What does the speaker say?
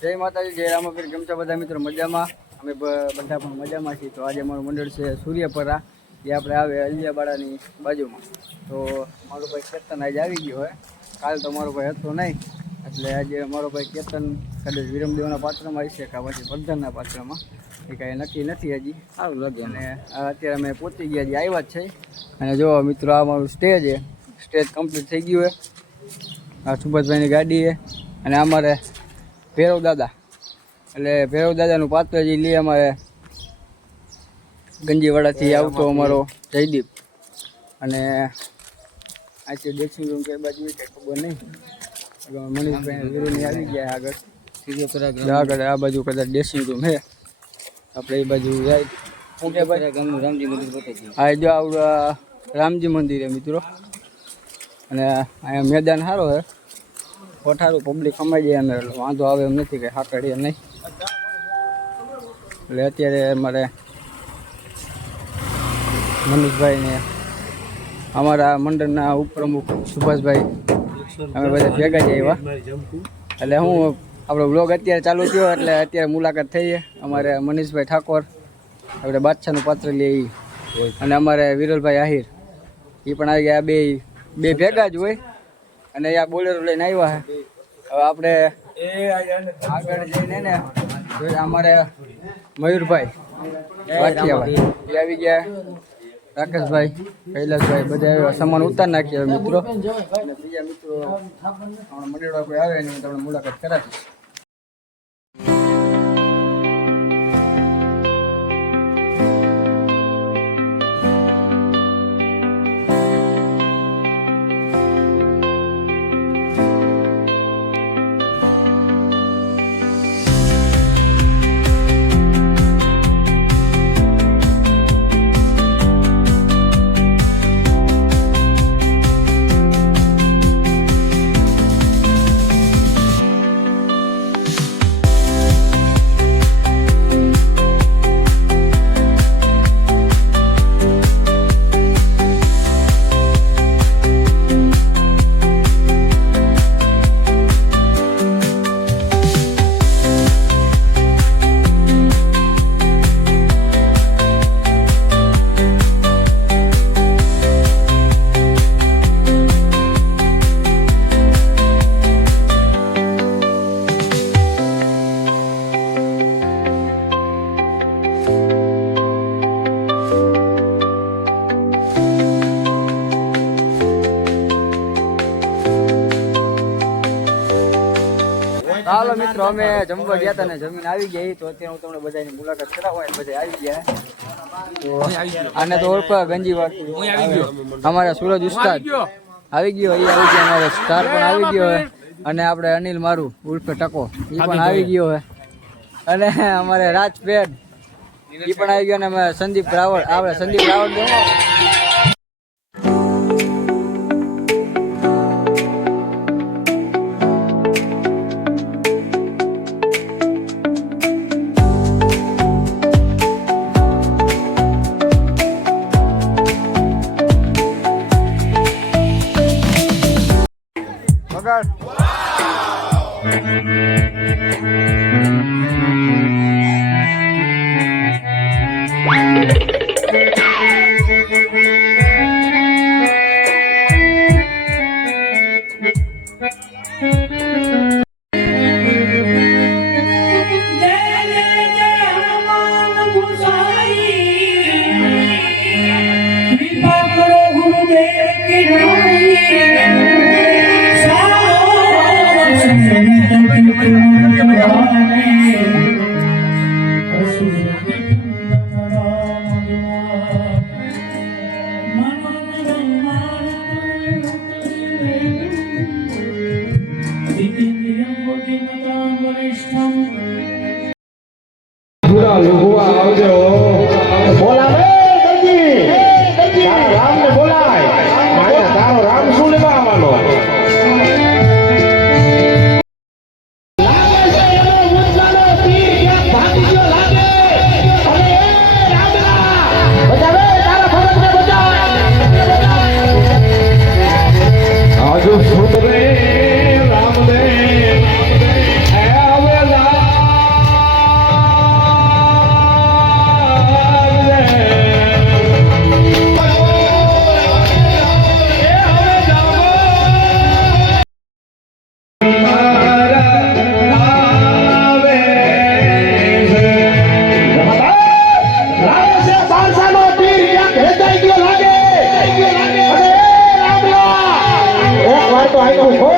જય માતાજી, જય રામાપીર. કેમ છો બધા મિત્રો? મજામાં? અમે બધા પણ મજામાં છીએ. તો આજે અમારું મંડળ છે સૂર્યપરા, જે આપણે આવે અલિયાબાડાની બાજુમાં. તો મારો ભાઈ કેતન આજે આવી ગયો હોય. કાલ તો મારો ભાઈ હતો નહીં, એટલે આજે મારો ભાઈ કેતન કદાચ વિરમદેવના પાત્રમાં આવી છે કે પછી પ્રધાનના પાત્રમાં, એ કાંઈ નક્કી નથી હજી. સારું લાગે. અને અત્યારે અમે પહોંચી ગયા, હજી આવ્યા જ છે. અને જો મિત્રો, આ મારું સ્ટેજ છે, સ્ટેજ કમ્પ્લીટ થઈ ગયું છે. આ સુભાષભાઈની ગાડી છે. અને અમારે ભૈરવ દાદા, એટલે ભૈરવ દાદાનું પાત્ર જે લે અમારે ગંજીવાડાથી આવતો અમારો જયદીપ. અને આજે ડ્રેસિંગ રૂમ કે બાજુ કંઈ ખબર નહીં. મનીષભાઈ વિરોની આવી ગયા આગળ આ બાજુ કદાચ ડ્રેસિંગ રૂમ છે. આપણે એ બાજુ જાય. શું કે ભાઈ? રામજી મંદિર બતાવી. હા, જો આવડું રામજી મંદિર છે મિત્રો. અને અહીંયા મેદાન સારો છે, કોઠારું પબ્લિક ખમાઈ જાય અમે, એટલે વાંધો આવે એમ નથી કે હાકડીએ નહીં. એટલે અત્યારે અમારે મનીષભાઈને અમારા મંડળના ઉપપ્રમુખ સુભાષભાઈ અમે બધા ભેગા જ આવ્યા. એટલે હું આપણો બ્લોગ અત્યારે ચાલુ થયો, એટલે અત્યારે મુલાકાત થઈ છે. અમારે મનીષભાઈ ઠાકોર આપણે બાદશાહનું પાત્ર લઈએ, અને અમારે વિરલભાઈ આહિર એ પણ આવી ગયા. બે ભેગા જ હોય. અને આ બોલેરો લઈને આવ્યા છે. હવે આપણે આગળ જઈને ને અમારે મયુરભાઈ વાઠિયાભાઈ એ આવી ગયા, રાકેશભાઈ, કૈલાસભાઈ બધા સામાન ઉતાર નાખીએ મિત્રો. અને બીજા મિત્રો મંડળો કોઈ આવે ને તમને મુલાકાત કરાવીશ. હાલો મિત્રો, અમે જમવા ગયા હતા ને જમીન આવી ગઈ. તો અત્યારે હું તમને બધાની મુલાકાત કરાવું. બધા આવી ગયા. આને તો ઓળખો, ગંજીવાડ અમારા સુરજ ઉસ્તાદ આવી ગયો. એ આવી ગયા. અમારે સ્ટાર પણ આવી ગયો હોય. અને આપણે અનિલ મારું ઉર્ફે ટકો એ પણ આવી ગયો હોય. અને અમારે રાજપેટ એ પણ આવી ગયો. અને અમે સંદીપ રાવળ, આપણે સંદીપ રાવળ Thank you. તું છો